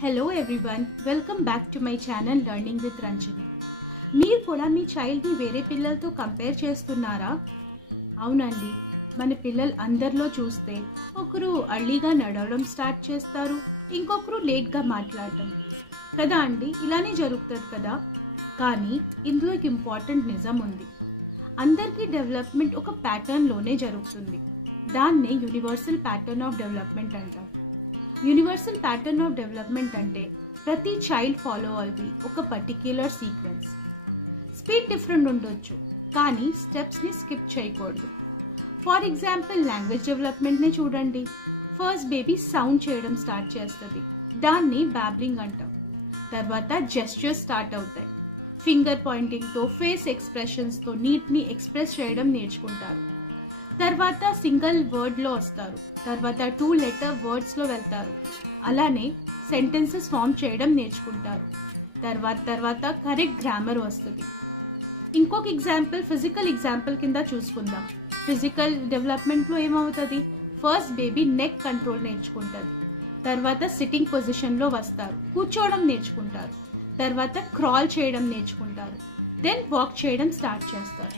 Hello everyone, welcome back to my channel learning with Ranjani. మీరు కూడా మీ చైల్డ్ని వేరే పిల్లలతో కంపేర్ చేస్తున్నారా? అవునండి, మన పిల్లలు అందరిలో చూస్తే ఒకరు అర్లీగా నడవడం స్టార్ట్ చేస్తారు, ఇంకొకరు లేట్గా మాట్లాడటం కదా అండి. ఇలానే జరుగుతుంది కదా. కానీ ఇందులో ఒక ఇంపార్టెంట్ నిజం ఉంది. అందరికీ డెవలప్మెంట్ ఒక ప్యాటర్న్లోనే జరుగుతుంది. దాన్నే యూనివర్సల్ ప్యాటర్న్ ఆఫ్ డెవలప్మెంట్ అంటారు. యూనివర్సల్ ప్యాటర్న్ ఆఫ్ డెవలప్మెంట్ అంటే ప్రతి చైల్డ్ ఫాలో అయ్యి ఒక పర్టిక్యులర్ సీక్వెన్స్. స్పీడ్ డిఫరెంట్ ఉండొచ్చు, కానీ స్టెప్స్ని స్కిప్ చేయకూడదు. ఫర్ ఎగ్జాంపుల్ లాంగ్వేజ్ డెవలప్మెంట్ని చూడండి. ఫస్ట్ బేబీ సౌండ్ చేయడం స్టార్ట్ చేస్తుంది, దాన్ని బ్యాబ్లింగ్ అంటాం. తర్వాత జెస్చర్స్ స్టార్ట్ అవుతాయి. ఫింగర్ పాయింటింగ్తో, ఫేస్ ఎక్స్ప్రెషన్స్తో నీట్ని ఎక్స్ప్రెస్ చేయడం నేర్చుకుంటారు. తర్వాత సింగిల్ వర్డ్లో వస్తారు, తర్వాత 2 లెటర్ వర్డ్స్లో వెళ్తారు. అలానే సెంటెన్సెస్ ఫామ్ చేయడం నేర్చుకుంటారు. తర్వాత కరెక్ట్ గ్రామర్ వస్తుంది. ఇంకొక ఎగ్జాంపుల్, ఫిజికల్ ఎగ్జాంపుల్ కింద చూసుకుందాం. ఫిజికల్ డెవలప్మెంట్లో ఏమవుతుంది? ఫస్ట్ బేబీ నెక్ కంట్రోల్ నేర్చుకుంటుంది. తర్వాత సిట్టింగ్ పొజిషన్లో వస్తారు, కూర్చోవడం నేర్చుకుంటారు. తర్వాత క్రాల్ చేయడం నేర్చుకుంటారు. దెన్ వాక్ చేయడం స్టార్ట్ చేస్తారు.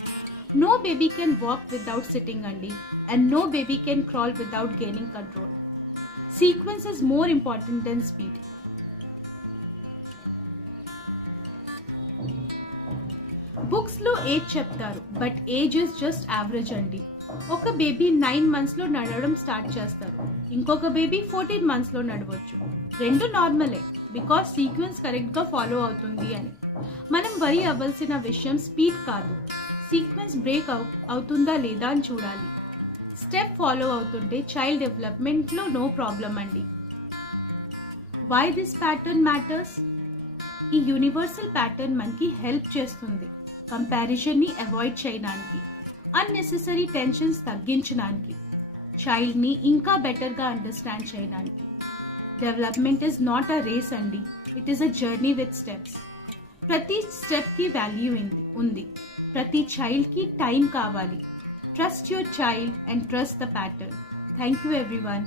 No baby can walk without sitting andi, and no baby can crawl without gaining control. Sequence is more important than speed. Books లో ఏజ్ చెప్తారు, but age is just average అండి. ఒక baby 9 months లో నడవడం start చేస్తారు, ఇంకొక baby 14 months లో నడవచ్చు. రెండు నార్మలే, బికాస్ సీక్వెన్స్ కరెక్ట్ గా ఫాలో అవుతుంది అని. మనం వరి అవ్వాల్సిన విషయం స్పీడ్ కాదు, సీక్వెన్స్ బ్రేక్ అవుతుందా లేదా అని చూడాలి. స్టెప్ ఫాలో అవుతుంటే చైల్డ్ డెవలప్మెంట్లో నో ప్రాబ్లం అండి. Why this pattern matters? ఈ యూనివర్సల్ ప్యాటర్న్ మనకి హెల్ప్ చేస్తుంది కంపారిజన్ని అవాయిడ్ చేయడానికి, అన్నెసెసరీ టెన్షన్స్ తగ్గించడానికి, చైల్డ్ని ఇంకా బెటర్గా అండర్స్టాండ్ చేయడానికి. Development is not a race అండి, it is a journey with steps. ప్రతి స్టెప్కి వాల్యూ ఉంది. ప్రతి చైల్డ్కి టైం కావాలి. Trust your child and trust the pattern. Thank you everyone.